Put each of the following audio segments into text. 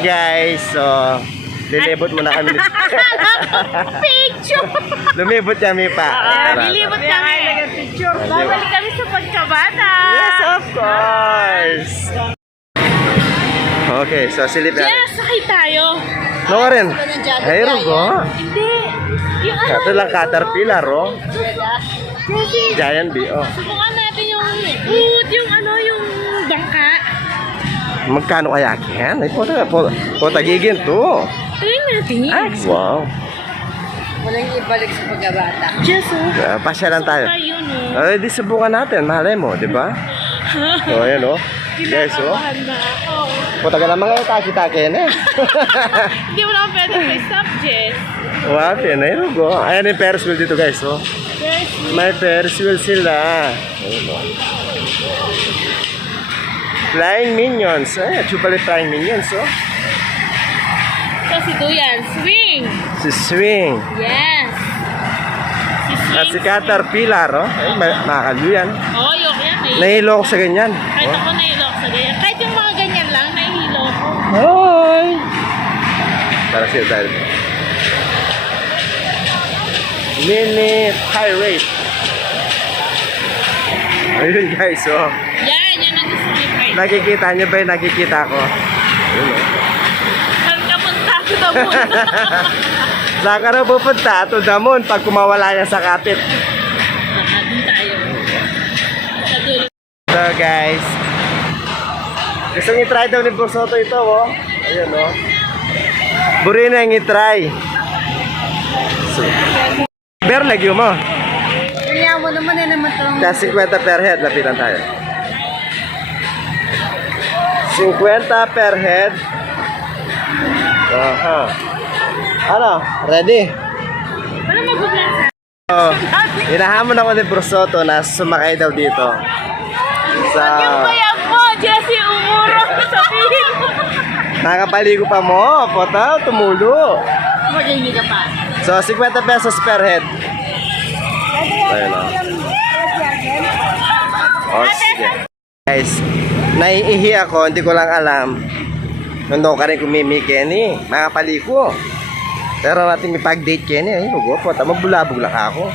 guys. So, lilibot muna kami. Picture! Lumibot kami pa. Lilibot kami. Babalik kami sa pagkabata. Yes, of course. Okay, so silip na. Yes, sakay tayo. No rin. Ayun ko. Hindi. Yung ano. Ito lang caterpillar, oh. Kasi, Giant bee, oh. subukan natin yung yung bangka. Magkano kaya yan? Ay, potagigin to. Tingnan natin. Ay, wow. Walang ibalik sa pagkabata. Diyos, oh. Pasya lang tayo. Ayun, oh. Ay, di subukan natin. Malay mo, di ba? So, ayan, oh. Guys, oh. Kinakabahan na ako. Potaga naman kayo, taki-taki na. Hindi mo naman pwede may subject. Wow, pinay go. Ayan yung Ferris wheel dito, guys, oh. Yes. May Ferris wheel sila. Ayun, oh. Flying Minions. Ay, actually Flying Minions, oh. So, si Duyan, swing. Si Swing. Yes. Si swing. At si Caterpillar, oh. Ay, makakalo yan. Oh, yung yan. Nahilo ko sa ganyan. Kahit ako nahilo ako sa ganyan. Kahit yung mga ganyan lang, nahihilo ako. Hi! Para siya tayo. Mini Pirate. Ayun guys, oh. Yan ang gusto ni Pride. Nakikita niyo ba yung nakikita ko? Ayun, oh. Saan ka punta ko na muna? Saan ka na pupunta? Ito damon pag kumawala yan sa kapit. Doon tayo. Sa dulo. So guys, gusto nyo i-try daw ni Borsoto ito, oh. Ayun, oh. Buri na yung i-try. So, bear lagyo mo. Kaya mo naman naman itong... Kasi 50 per head, lapitan tayo. 50 per head. Aha. Ano? Ready? Wala maguglan sa... So, hinahamon ako ni Borsoto na sumakay daw dito. Sa... Yung bayag mo, Jessie, umuro. Sabihin mo. Nakapaligo pa mo. Pota, tumulo. Mag-ini ka pa. So, 50 pesos per head. Ayun, oh. Oh, sige. Guys, naiihi ako, hindi ko lang alam. Nandun ka rin kumimi, Kenny. Makapaligo. Pero natin may pag-date, Kenny. Ay, hugo po. Magbulabog lang ako.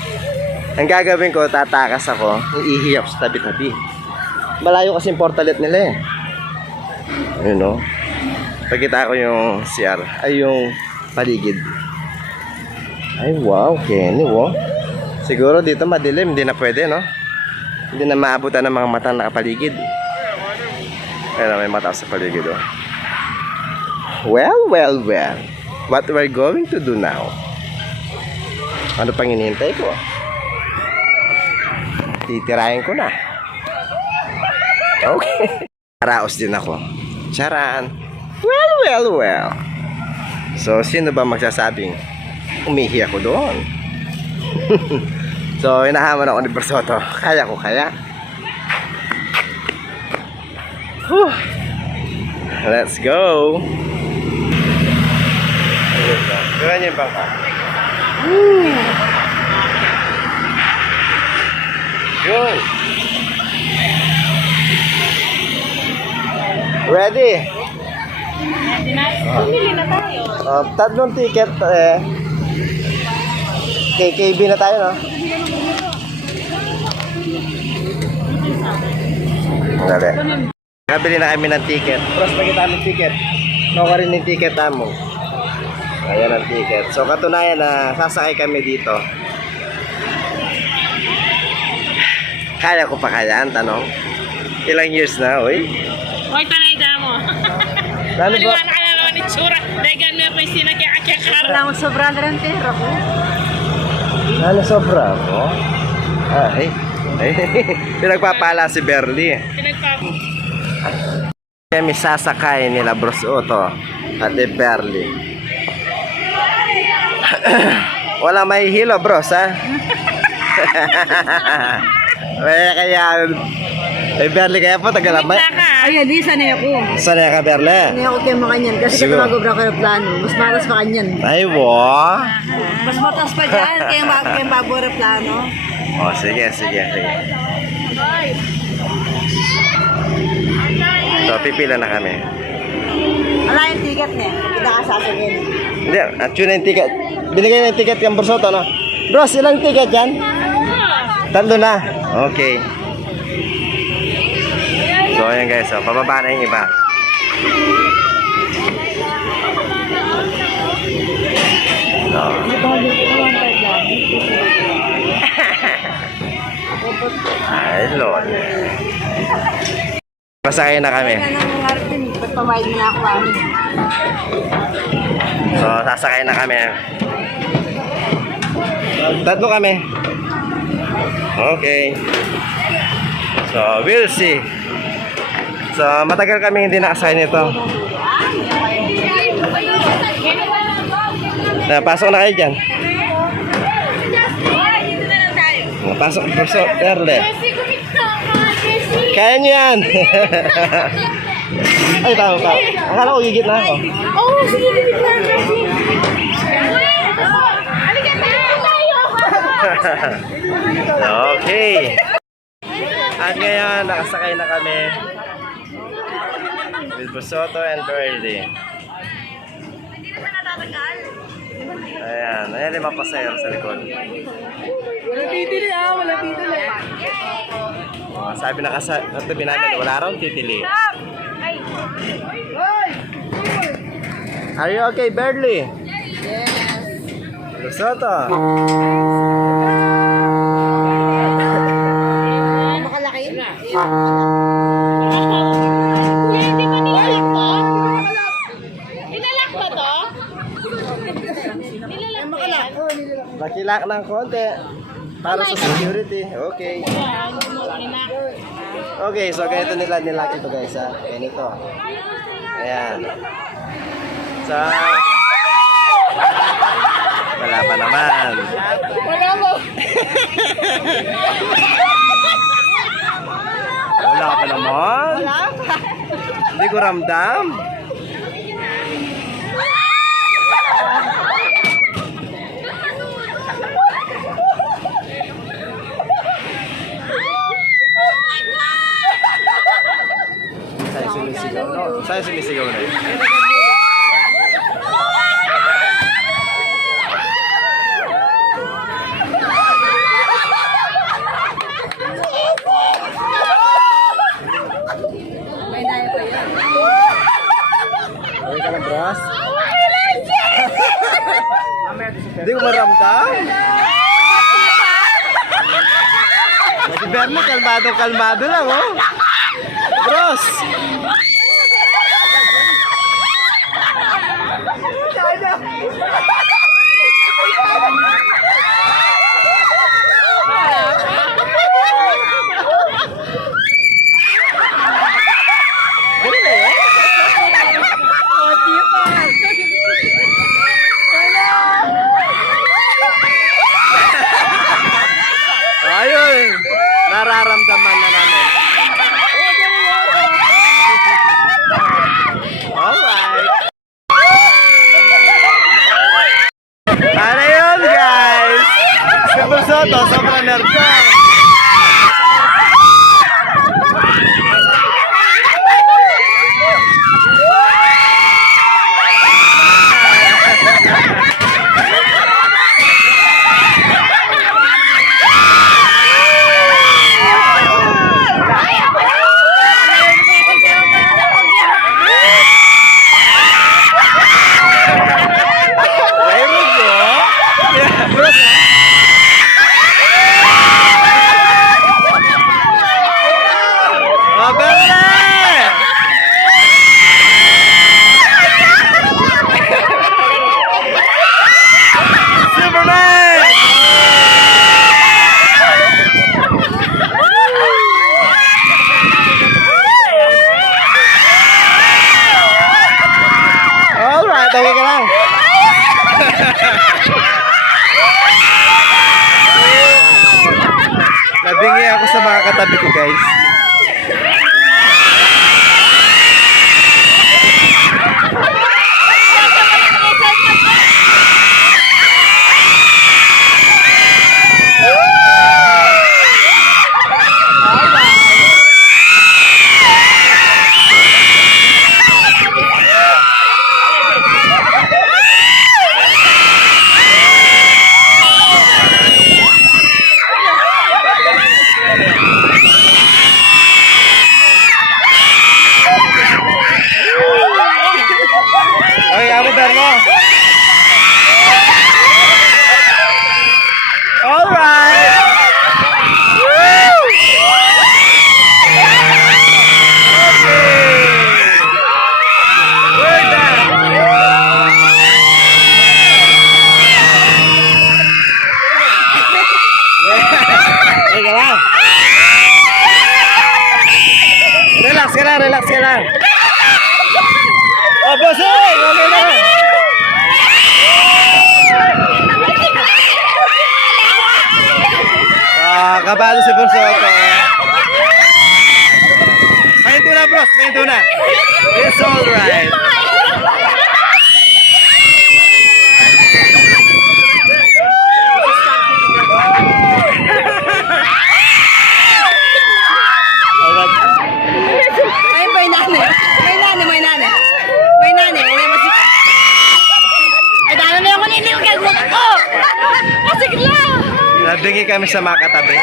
Ang gagawin ko, tatakas ako. Iihi ako sa tabi-tabi. Malayo kasi yung portalet nila, eh. Ayun, no? Pagkita ko yung CR. Ay, yung paligid. Ay, wow, Kenny, wow. Siguro dito madilim, hindi na pwede, no? Hindi na maabutan ng mga matang nakapaligid. Ayun, may mata sa paligid, oh. Well. What we're going to do now? Ano pang hinihintay ko? Titirahin ko na. Okay. Araos din ako. Charan. Well. So, sino ba magsasabing umihi ako doon? So, hinahamon ako ni Borsoto. Kaya ko, kaya. Whew. Let's go. Gawin niyo yung bangka. Yun. Ready? Pumili na tayo. Tatlong ticket, KKB na tayo, no? Dali. Nakabili na kami ng ticket. Pros, pakita mo ticket. Nakuha rin yung ticket mo. Ayan ang ticket. So, katunayan na sasakay kami dito. Kaya ko pa kaya? Ang tanong. Ilang years na, oy? Huwag tanay mo. Lalo ba? Maliwanag ka na naman ni Tsura. Dahil gano'n pa yung sinakya-akya-kara. Wala mo sobra na rin pera ko. Ano sobra mo? Ay. Pinagpapala si Berly. Kami sasakay nila Bros Otto at ni Berly. Wala may hilo, bros, ha? Kaya Berly, kaya po tagalamay. Ayan, di sanay ako. Sanay ka, Berly? Sanay ako kayo makanyan. Kasi Siguro. kaya magobra ka ng plano. Mas matas pa kanyan. Ay, wow. Mas matas pa dyan. Kaya bago ng plano. Oh, sige. So, pipila na kami. Wala yung ticket niya. Hindi, at yun yung ticket. Binigay na yung ticket kang Bursoto, no? Bros, ilang ticket yan? Tatlo na. Okay. So, ayan guys. So, pababa na yung iba. So. Ay, Lord. Pasakay na kami. Pagpawide mo na ako kami. So, sasakay na kami. Tatlo kami. Okay. So, we'll see. So, matagal kami hindi nakasakay nito. Pasok na kayo dyan. Pasok, pasok, Perle. Kaya nyo yan. Ay, tama pa. Akala ko gigit na ako. Oo, sige, gigit na. Halika tayo. Okay. At ngayon, nakasakay na kami with Bursoto and Berly. Ayan, ayan 5 pasahero sa likod. Wala titili wala titili. Sabi na katabi namin, wala raw titili. Are you okay, Berly? Yes. Bursoto. Makalaki? Kuya, hindi ba nilalak to? Nilalak ba to? Nilalak ba yan? Nakilak ng konti. Para sa security. Okay. Okay, so ganito nila nilaki ito guys ha. Ganito. Ayan. So, wala pa naman. Wala mo. Wala pa naman. Wala pa. Hindi ko ramdam. Sa'yo sumisigaw. No, sa'yo sumisigaw na yun. May daya pa yun. Okay ka na, bros? Hindi ko maramdam. Si Bernie, kalmado lang, oh. Bros! Ganun na yun? Ayun! Nararamdaman na namin. Alright. Ano yun, guys? Si Bursoto, sobrang nervous. Okay ka lang. Nabingi ako sa mga katabi ko, guys. Alright! Woo! Okay! We're done! Teka lang. Relax ka lang, relax ka lang. Oh, bossing! Okay lang. Kabado si Bursoto. Pahinto na, bros. Pahinto na. It's alright. Ay, may nani. May nani, may nani. May nani, may masika. Ay, dahil na yung niliw kay Gulo ko. Masigla. Nabingi kami sa mga katabi.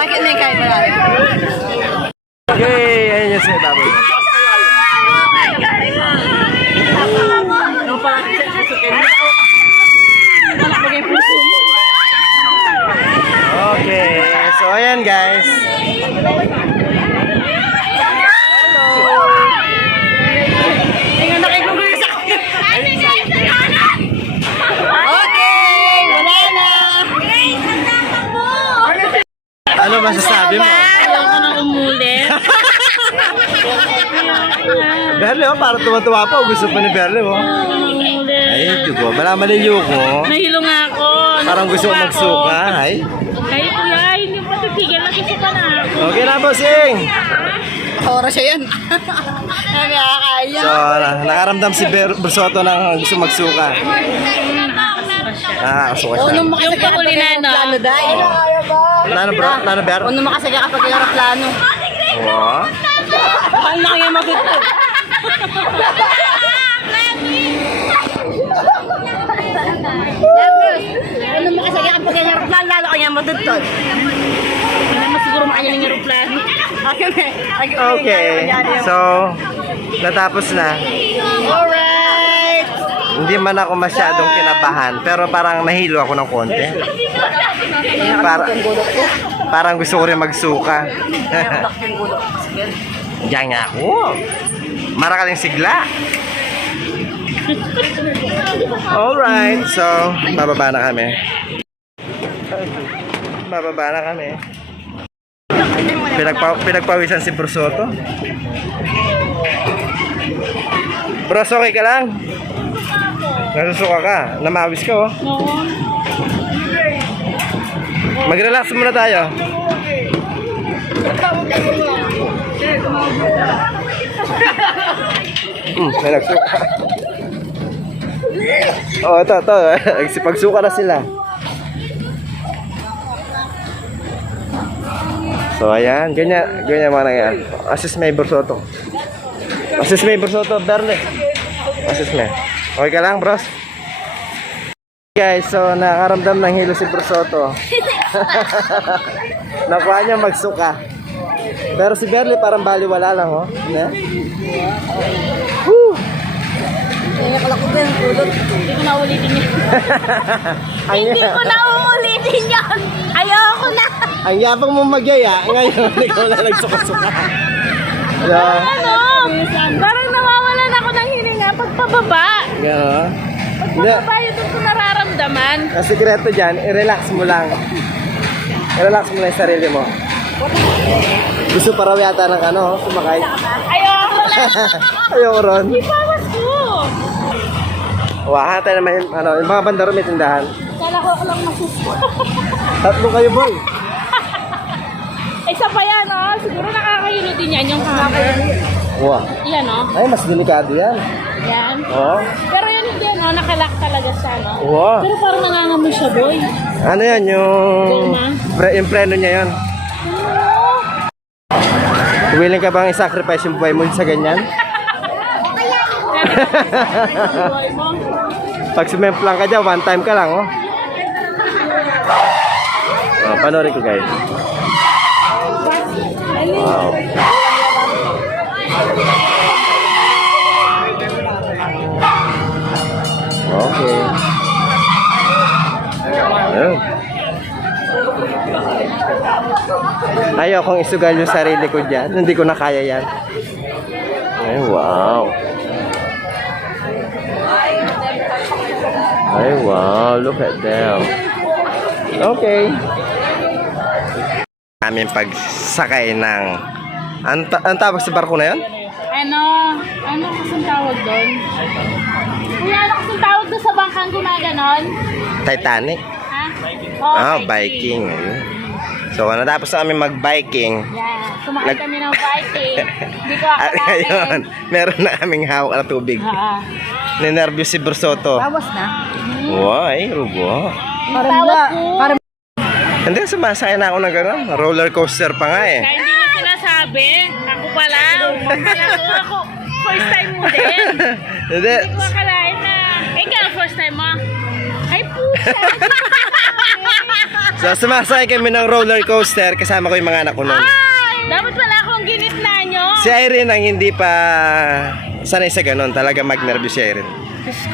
Bakit may kain pala? Okay, ayun yung siya, baboy. Okay, so ayan guys. Tingnan na kay Gulo sa akin. Okay, wala na. Ano masasabi mo? Ayoko nang umulit. Berle, oh, parang tuwa-tuwa pa. Gusto pa ni Berle, oh. Ay, dugo. Bala maliliw ko. Nahilo nga ako. Parang gusto ko magsuka. Ay. Ay, kuya, hindi mo titigil. Nakisuka na ako. Okay na, bossing. Oras siya yan. Nakakaya. So, nakaramdam si Bursoto ng gusto magsuka. Nakakasuka siya. Nung makasagay Yung pahuli na, no? plano dahil. Nano, bro? Nano, Ber? Nung makasagay kapag aeroplano. Oo. Mahal na kaya magkita. Nung makasagay kapag aeroplano, lalo kaya matutod. Hindi naman siguro makanya ng aeroplano. Okay. So, natapos na. Alright! Hindi man ako masyadong kinabahan, pero parang nahilo ako ng konti. Parang gusto ko rin magsuka. Diyan nga ako. Marakaling sigla. Alright, so bababa na kami. Bababa na kami. Pinagpawisan si Bursoto. Bros, okay ka lang? Nasusuka ka? Namawis ka, oh. Oo. Mag-relax muna tayo. May nagsuka. Oh, ito. Nagsipagsuka na sila. So, ayan. Ganyan mga nangyayari. Assist may Bursoto. Berle. Assist may. Okay ka lang, bros? Guys, so nakaramdam ng hilo si Bursoto. Nakuha niya magsuka. Pero si Berle parang baliwala lang, oh. Ne? Woo! Kaya kalakot din, kulot. Hindi ko na ulitin yun. Hindi Hindi ko na uulitin yun. Ayoko na. Ang yapang mo magyaya, ngayon ikaw na nagsuka-suka. Yeah. Ano? Parang nawawalan ako ng hininga pagpababa. Gano'n? Hindi. Pagpababa yun doon ko nararamdaman. Ang sikreto dyan, i-relax mo lang. I-relax mo lang yung sarili mo. Gusto pa raw yata ng ano, sumakay. Ayoko na. Ayoko ron. Ipawas ko. Wahan tayo naman yung, ano, yung mga bandaro may tindahan. Kala ko lang masusko. Tatlo kayo, boy. Isa pa yan, oh. Siguro nakakahilo din yan yung hammer. Wow. Yan, oh. Ay, mas delikado yan. Yan. Oh. Pero yan hindi, no? Nakalock talaga siya, no? Wow. Pero parang nangangamoy siya, boy. Ano yan, yung... Goma? Yung preno niya yun. Willing ka bang i-sacrifice yung buhay mo sa ganyan? Pag sumemplang ka dyan, one time ka lang, oh. Oh, panoorin ko, guys. Wow. ayokong isugal yung sarili ko dyan. Hindi ko na kaya yan. Ay, wow. Ay, wow. Look at them. Okay. Aming pagsakay ng... Ang tawag sa barko na yun? Ano kasing tawag doon? Kuya, ano kasing tawag doon sa bangkang gumaganon? Titanic. Ha? Oh, Viking. Ayun. So, natapos na kami mag-biking. Yeah, sumakay kami ng Viking. Hindi ko At akalain. ngayon, meron na kaming hawak na tubig. Ninervyos si Bursoto. Tapos na. Wow, rugo. Tawag ko. Hindi, sumasakay na ako ng gano'n. Roller coaster pa nga eh. Kaya hindi niya sinasabi. Ako pala. Ako. First time mo din. Hindi. Hindi ko akalain na. Ikaw, first time mo. Ay, pusa. So, sumasakay kami ng roller coaster kasama ko yung mga anak ko nun. Dapat wala akong ginitna nyo. Si Irene ang hindi pa sanay sa gano'n. Talaga mag-nervous si Irene.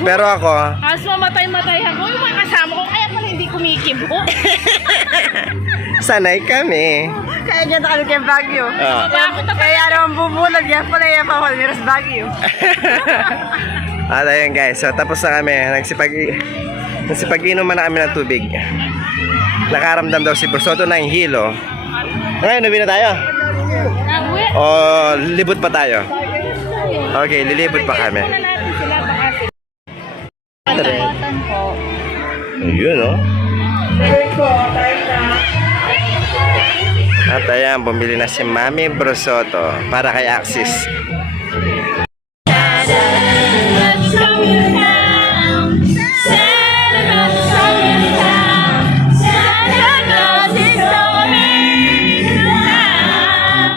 Pero ako, As mamatay-matay ako. Yung mga kasama ko, kaya pala hindi kumikibo. sanay kami. Kaya dyan na kami kay Baguio. Ako tapos. Kaya naman bubunod yan pala yung Pawalmiras Baguio. At ayun guys, so tapos na kami. Nagsipag-inuman na kami ng tubig. Nakaramdam daw si Bursoto ng hilo. Ngayon, uwi na tayo. Nawi. O libot pa tayo? Okay, lilibot pa kami. Wala natin sila baka sila. Tara. Cotton po. Ayun, oh. At ayan, bumili na si Mami Bursoto para kay Axis.